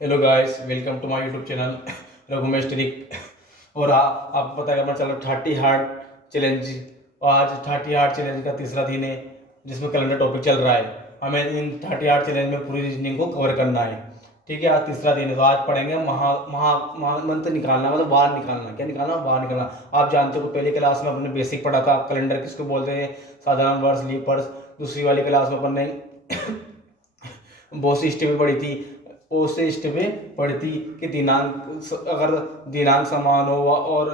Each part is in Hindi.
Hello guys, welcome to my YouTube channel Raghumesh trick. और आपको पता है हमारा चलो 30 हार्ड चैलेंज। और आज 30 हार्ड चैलेंज का तीसरा दिन है, जिसमें कैलेंडर टॉपिक चल रहा है। हमें इन 30 हार्ड चैलेंज में पूरी रीजनिंग को कवर करना है। ठीक है, आज तीसरा दिन है तो आज पढ़ेंगे महा महा मंत्र निकालना, मतलब बाहर निकालना। क्या निकालना? बाहर निकालना। आप जानते हो पहले क्लास में अपने बेसिक पढ़ा था, कैलेंडर किसको बोलते हैं, साधारण वर्ष, लीप वर्ष। दूसरी वाली क्लास में अपन ने बहुत सी स्टेपें पढ़ी थी। उससे स्टेपें पढ़ती कि अगर दिनांक समान हो और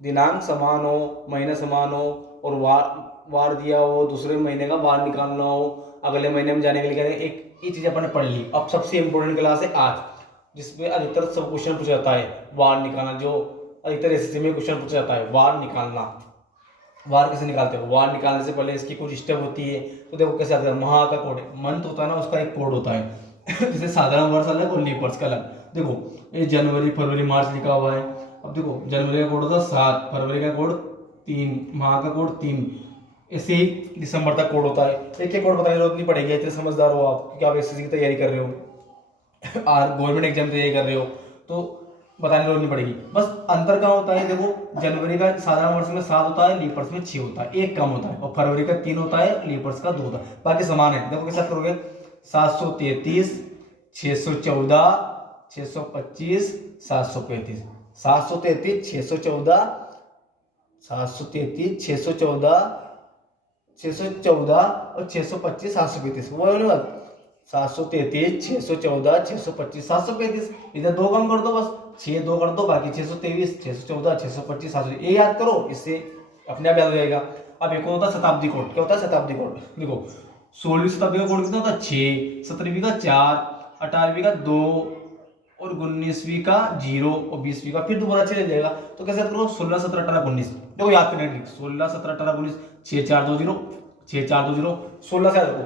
दिनांक समान हो, महीना समान हो और वार दिया हो, दूसरे महीने का वार निकालना हो, अगले महीने में जाने के लिए कह रहे हैं। एक ये चीज़ अपन ने पढ़ ली। अब सबसे इंपॉर्टेंट क्लास है आज, जिसमें अधिकतर सब क्वेश्चन पूछा जाता है वार निकालना। जो अधिकतर एसएससी में क्वेश्चन पूछा जाता है वार निकालना। वार कैसे निकालते हो? वार निकालने से पहले इसकी कुछ स्टेप होती है। तो देखो कैसे आता है। महा का कोड, मंथ होता है ना, उसका एक कोड होता है जैसे साधारण वर्ष अलग और लीप वर्ष का अलग। देखो ये जनवरी, फरवरी, मार्च लिखा हुआ है। अब देखो जनवरी का कोड होता है 7, फरवरी का कोड 3, माह का कोड 3, ऐसे ही दिसंबर तक कोड होता है। एक एक कोड बताने की जरूरत नहीं पड़ेगी, इतने समझदार हो आप कि आप एसएससी की तैयारी कर रहे हो और गवर्नमेंट एग्जाम की तैयारी कर रहे हो, तो बताने की जरूरत नहीं पड़ेगी। बस अंतर क्या होता है, देखो जनवरी का साधारण वर्ष में 7 होता है, लीप वर्ष में 6 होता है, एक कम होता है। और फरवरी का 3 होता है, लीप वर्ष का 2 होता है, बाकी समान है। देखो कैसे करोगे, 733, 614, 625, 735, 733, 614, 733, 614, 614 और 625, 735। वो है ना, 733, 614, 625, 735। इधर 2 कम कर दो, बस 6 2 कर दो, बाकी 623, 614, 625, 700। ये याद करो, इससे अपने आप याद हो जाएगा। अब एक होता है शताब्दी कोड। क्या होता है शताब्दी कोड? देखो 16वीं शताब्दी का कोड कितना होता है? 6, 17वीं का 4, 18वीं का 2 और 19वीं का 0 और 20वीं का फिर दोबारा चले जाएगा। तो कैसे करो, 16 17 18 19। देखो याद करने की, 16 17 18 19, 6 4 2 0, 6 4 2 0। 16 से देखो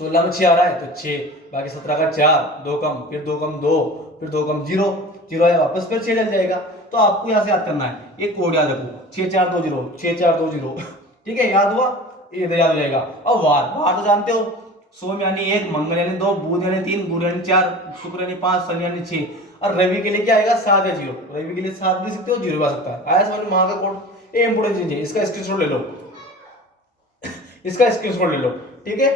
16 में 6 आ रहा है तो 6, बाकी 17 का 4, 2 कम, फिर 2 कम 2, फिर 2 कम 0, 0 आया वापस, फिर 6 डल जाएगा। तो आपको यहाँ से याद करना है, एक कोड याद रखो 6 4 2 0, 6 4 2 0। ठीक है, याद हुआ, इधर याद हो जाएगा। अब वार, वार तो जानते हो, सोम यानी 1, मंगल यानी 2, बुध यानी 3, गुरु यानी 4, शुक्र यानी 5, शनि यानी 6। और रवि के लिए क्या आएगा? 7 या 0। रवि के लिए 7 भी सकते हो, 0 भी आ सकता है। आया समझ में? माह का कोड ये इंपोर्टेंट चीज है, इसका स्क्रीनशॉट ले लो इसका स्क्रीनशॉट ले लो। ठीक है,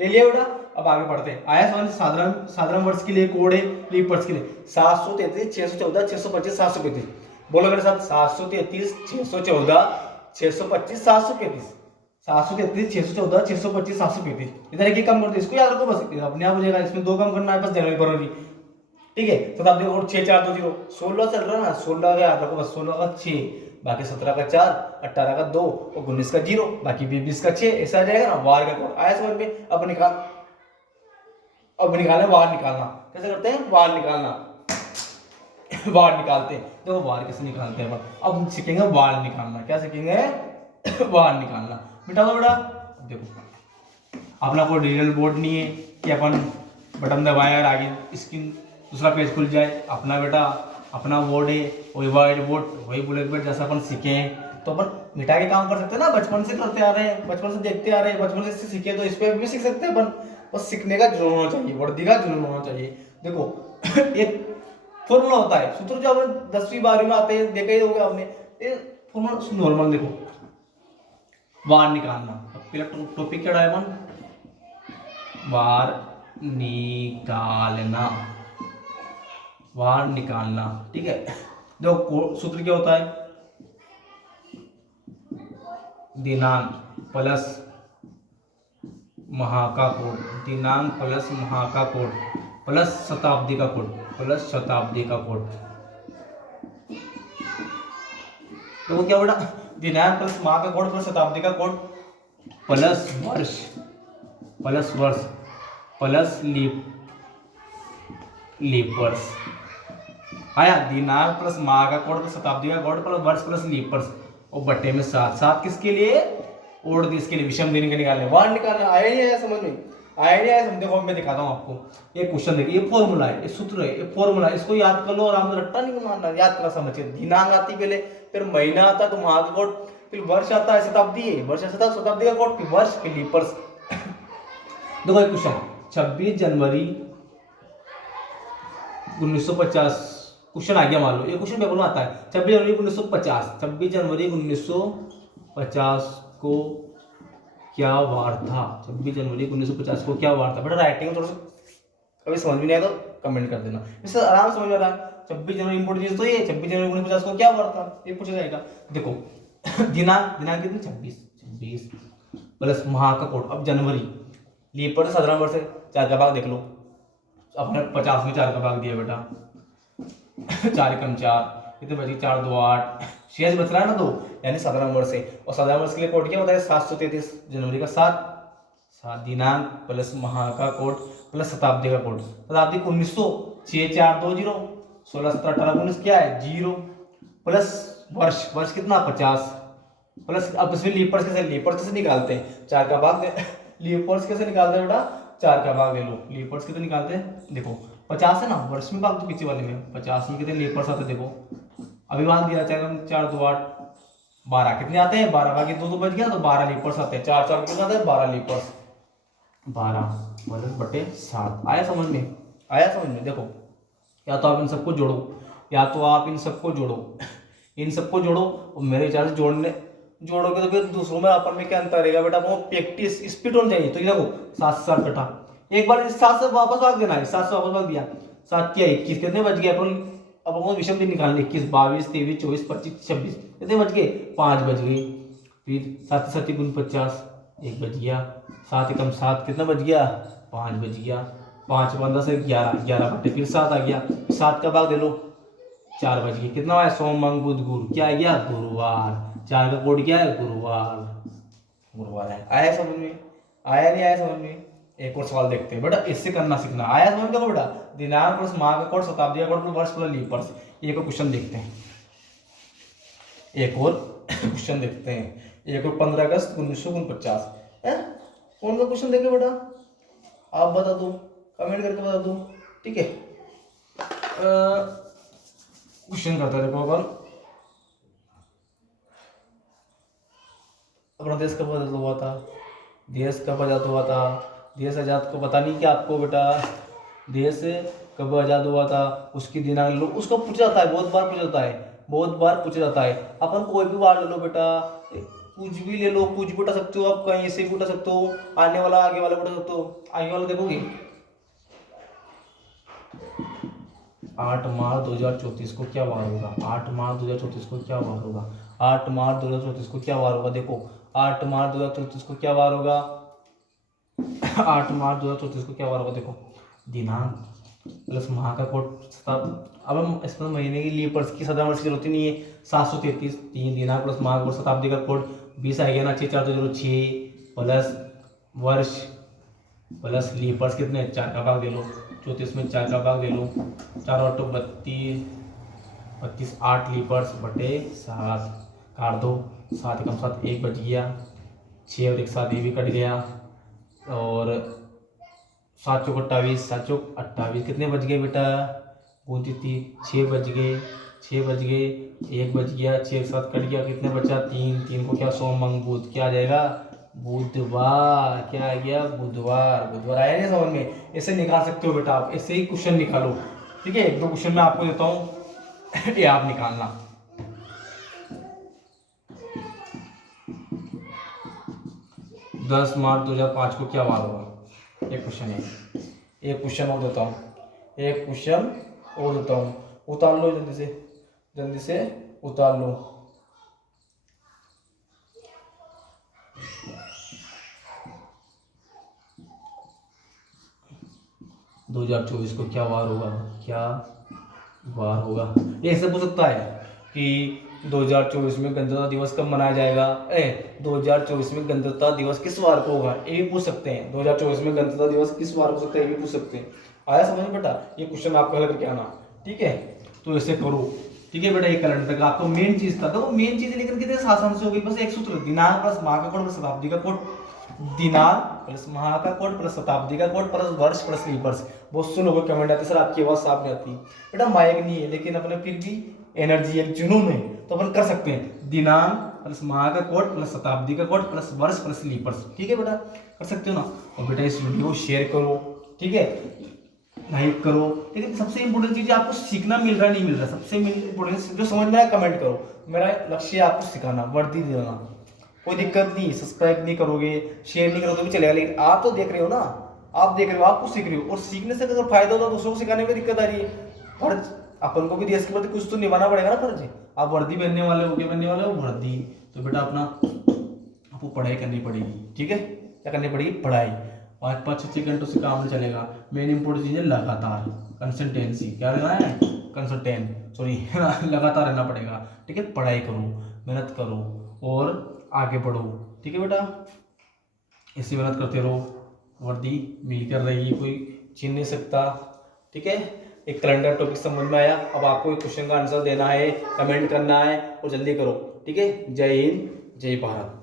ले लिया बेटा। अब आगे पढ़ते हैं। आया समझ? साधारण साधारण वर्ष के लिए कोड है, लीप वर्ष के लिए 733, 614, 625, 735। बोलो मेरे साथ, 733, 614, 625, 735, 733, 614, 625, 735। इधर एक कम कर दो, इसको याद रखो, बस अपने आप हो जाएगा। इसमें 2 कम करना है, बस जनवरी फरवरी। ठीक है, शताब्दी कोड 6 4 2 0। 16 चल रहा है ना, 16 का याद रखो, बस 16 का 6, बाकी 17 का 4, 18 का 2 और 19 का 0, बाकी 20 का 6। ऐसा आ जाएगा ना वार का कोड। आया समझ में? अब निकालना वार निकालना। कैसे करते हैं वार निकालना? वार निकालते हैं। देखो वार कैसे निकालते हैं, अब हम सीखेंगे वार निकालना। क्या सीखेंगे? वार निकालना। मिटा दो बेटा। देखो अपना कोई डिजिटल बोर्ड नहीं है कि अपन बटन दबाया और आगे स्क्रीन दूसरा पेज खुल जाए। अपना बेटा अपना बोर्ड है, वही वाइट बोर्ड, वही ब्लैक बोर्ड, जैसा अपन सीखे हैं तो अपन मिटा के काम कर सकते हैं ना। बचपन से करते आ रहे हैं, बचपन से देखते आ रहे हैं, बचपन से सीखे, तो इस पर भी सीख सकते हैं अपन। बस सीखने का जुनून होना चाहिए, वर्दी का जुनून होना चाहिए। देखो एक फॉर्मूला होता है, सूत्र जो आपने 10वीं 12वीं में आते हैं, देखा ही होगा आपने। ये फॉर्मूला नॉर्मल देखो, वार निकालना। पहला टॉपिक क्या है अपन? वार निकालना, वार निकालना। ठीक है, देखो सूत्र क्या होता है? दिनांक प्लस माह का कोड, दिनांक प्लस माह का कोड प्लस शताब्दी का कोड, प्लस शताब्दी का कोड। तो वो क्या बेटा? दिनांक प्लस माह का कोड प्लस शताब्दी का कोड प्लस वर्ष, प्लस वर्ष प्लस लीप वर्ष। आया? दिनांक प्लस माह का कोड प्लस शताब्दी का कोड प्लस वर्ष प्लस लीप वर्ष और बट्टे में 7। 7 किसके लिए? और देश के लिए, विषम दिन के निकालने, वार निकालना। आया नहीं आया समझ में? आया नहीं आया समझ? देखो मैं दिखाता हूँ आपको। ये क्वेश्चन देखिए, ये फॉर्मूला है, ये सूत्र है, ये फॉर्मूला, इसको याद कर लो। और हम रट्टा नहीं मारना, याद करा समझिए। दिनांक आती पहले, फिर महीना आता तो माह का कोड, फिर वर्ष आता है, शताब्दी है, वर्ष शताब्दी का कोड, फिर वर्ष, फिर लीप वर्ष। देखो एक क्वेश्चन, 26 जनवरी 1950 क्वेश्चन आ गया, मान लो ये क्वेश्चन पेपर में आता है। 26 जनवरी 1950, 26 जनवरी 1950 को क्या वार था? 26 जनवरी 1950 को क्या वार था? बेटा राइटिंग थोड़ा सा कभी समझ में नहीं आया तो कमेंट कर देना, इससे आराम समझ में आ रहा है। 26 जनवरी इंपोर्टेंट चीज तो ये 26 जनवरी 1950 को क्या वार था, ये पूछा जाएगा। देखो दिनांक, दिनांक कितनी? 26 प्लस माह का कोड। अब जनवरी लीप पर 17 वर्ष है, 4 का भाग देख लो, अपने 50 में 4 का भाग दिया बेटा 4 एकम 4, कितने बच गए? 4 2 8, शेष बच रहा है ना 2, यानी 17 नंबर से। और 17 वर्ष के लिए कोड क्या होता है? 733 जनवरी का 7 दिनांक प्लस माह का कोड प्लस शताब्दी का कोड। शताब्दी 1900, 6420, 16 17 18 19 क्या है? 0 प्लस वर्ष, वर्ष कितना? 50 प्लस, अब इसमें लीपर्स कैसे निकालते हैं? 4 का भाग लीपर्स कैसे निकालते हैं बेटा? 4 का भाग ले लो। लीपर्स कितने निकालते हैं? देखो 50 है ना, वर्ष में भाग तो पीछे वाले में 50 में कितने लीपर्स आते हैं? देखो अभी भाग दिया, 4 2 8 12, कितने आते हैं? 12 भागे 2 तो बच गया, तो 12 लीपर्स आते हैं। 4 4 कितने आते हैं? 12 लीपर्स, 12/7। आया समझ में? आया समझ में? देखो या तो आप इन सबको जोड़ो, या तो आप इन सबको जोड़ो, इन सबको जोड़ो, और मेरे विचार से जोड़ोगे तो फिर दूसरों में अपन में क्या अंतर रहेगा बेटा? वो प्रैक्टिस स्पीड होनी चाहिए। तो ये देखो 7 से 7 कटा, एक बार इस 7 से वापस भाग देना है, 7 से वापस भाग दिया, 7 किया 21, कितने बच गए? अब अपन विषम दिन निकालने, 21 22 23 24 25 26, कितने बच गए? 5 बच गए। फिर 7 7 गुण 50, 1 बच गया। 7 एकम 7, कितना बच गया? 5 बच गया। 5 15 से 11, 11 बटे फिर 7 आ गया, 7 का भाग दे लो, 4 बच गए। कितना आया? सोम मंग बुध गुरु, क्या आ गया? गुरुवार। 4 का कोड क्या है? गुरुवार, गुरुवार है। आया समझ में? आया नहीं आया समझ में? एक और सवाल देखते हैं बेटा, इससे करना सीखना। आया समझ में? देखो बेटा, दिनांक प्लस माह का कोड, शताब्दी का कोड, वर्ष प्लस लीपर्स। एक और क्वेश्चन देखते हैं, एक और क्वेश्चन देखते हैं। एक और 15 अगस्त 1949 है। कौन सा क्वेश्चन देखे बेटा? आप बता दो, कमेंट करके बता दो, ठीक है। क्वेश्चन करता है, देखो अपन, अपना देश कब आजाद हुआ था? देश कब आजाद हुआ था? देश आजाद को पता नहीं क्या आपको बेटा? देश कब आजाद हुआ था उसकी दिनांक लो, उसको पूछा जाता है, बहुत बार पूछा जाता है, बहुत बार पूछा जाता है। अपन कोई भी वार ले लो बेटा, कुछ भी ले लो, कुछ भी उठा सकते हो आप, कहीं से भी उठा सकते हो, आने वाला आगे वाला उठा सकते हो। आगे वाला देखोगे 8 मार्च 2034 को क्या वार होगा? 8 मार्च 2034 को क्या वार होगा? 8 मार्च 2034 को क्या वार होगा? देखो 8 मार्च 2034 को क्या वार होगा? 8 मार्च 2034 को क्या वार होगा? देखो दिनांक प्लस माह का कोड, अब हम इसमें महीने के लिए पर्स की 17 वर्ष की जरूरत नहीं है। 733 3 दिनांक प्लस माह का कोड, शताब्दी का कोड 20 आएगा ना, 6 प्लस वर्ष प्लस लीपर्स कितने? 4 का भाग दे लो, 34 में 4 का भाग दे लो, 4 और 32 32 8 लीपर्स बटे 7, काट दो, 7 एकम 7, 1 बच गया। 6 और 1 7, ये भी कट गया, और 7 चौक 28, 7 चौक 28, कितने बच गए बेटा? 6 बच गए, 6 बच गए, 1 बच गया, 6 एक साथ कट गया, कितने बचा? 3, 3 को क्या? सोम मंग बुध, क्या आ जाएगा? बुधवार। क्या आ गया? बुधवार। बुधवार आया नहीं समझ में? ऐसे निकाल सकते हो बेटा आप, ऐसे ही क्वेश्चन निकालो, ठीक है। 1 2 क्वेश्चन मैं आपको देता हूँ ये आप निकालना। दस मार्च 2005 को क्या वार होगा? एक क्वेश्चन है, एक क्वेश्चन और देता हूँ, एक क्वेश्चन और देता हूँ, उतार लो जल्दी से उतार लो। दो 2024 को क्या वार होगा? क्या वार होगा? ये ऐसे पूछ सकता है कि 2024 में गणतंत्र दिवस कब मनाया जाएगा? 2024 में गणतंत्र दिवस किस वार को होगा? ये भी पूछ सकते हैं। 2024 में गणतंत्र दिवस किस वार को हो सकता है? ये भी पूछ सकते हैं। आया समझ में बेटा? ये क्वेश्चन आपको हल करके आना, ठीक है। तो ऐसे करो, ठीक है बेटा। ये कैलेंडर का आपको मेन चीज था, तो मेन चीज लेकर कितने आसान से हो गई, बस एक सूत्र, दिनांक प्लस माह का कोड प्लस शताब्दी का कोड, दिनांक प्लस माह का कोड प्लस शताब्दी का कोड प्लस वर्ष प्लस लीपर्स। बहुत से लोगों को कमेंट आती है, सर आपकी आवाज साफ नहीं आती। बेटा माइक नहीं है, लेकिन अपने फिर भी एनर्जी एक जुनून है, तो अपन कर सकते हैं। दिनांक प्लस माह का कोड प्लस शताब्दी का कोड प्लस वर्ष प्लस लीपर्स, ठीक है बेटा, कर सकते हो ना। और बेटा इस वीडियो को शेयर करो, ठीक है। लाइक करो। लेकिन सबसे इंपॉर्टेंट चीज आपको सीखना मिल रहा नहीं मिल रहा, सबसे इंपॉर्टेंट जो समझ में आया कमेंट करो। मेरा लक्ष्य है आपको सिखाना, वर्दी देना। कोई दिक्कत नहीं, सब्सक्राइब नहीं करोगे, शेयर नहीं करोगे तो भी चलेगा, लेकिन आप तो देख रहे हो ना, आप देख रहे हो, आप कुछ सीख रहे हो, और सीखने से अगर फायदा होता है दूसरों को सिखाने में दिक्कत आ रही है। फर्ज अपन को भी देश के प्रति कुछ तो निभाना पड़ेगा ना फर्ज। आप वर्दी पहनने वाले हो, क्या पहनने वाले हो, वर्दी, तो बेटा अपना आपको पढ़ाई करनी पड़ेगी, ठीक है। क्या करनी पड़ेगी, पढ़ाई। 5-5 6 घंटों से काम नहीं चलेगा। मेन इंपॉर्टेंट चीज है लगातार, कंसिस्टेंसी। क्या रहना है, कंसिस्टेंट, सॉरी लगातार रहना पड़ेगा, ठीक है। पढ़ाई करो, मेहनत करो और आगे बढ़ो, ठीक है बेटा। ऐसी मेहनत करते रहो, वर्दी मिलकर रहेगी, कोई छीन नहीं सकता, ठीक है। एक कैलेंडर टॉपिक समझ में आया। अब आपको एक क्वेश्चन का आंसर देना है, कमेंट करना है और जल्दी करो, ठीक है। जय हिंद, जय भारत।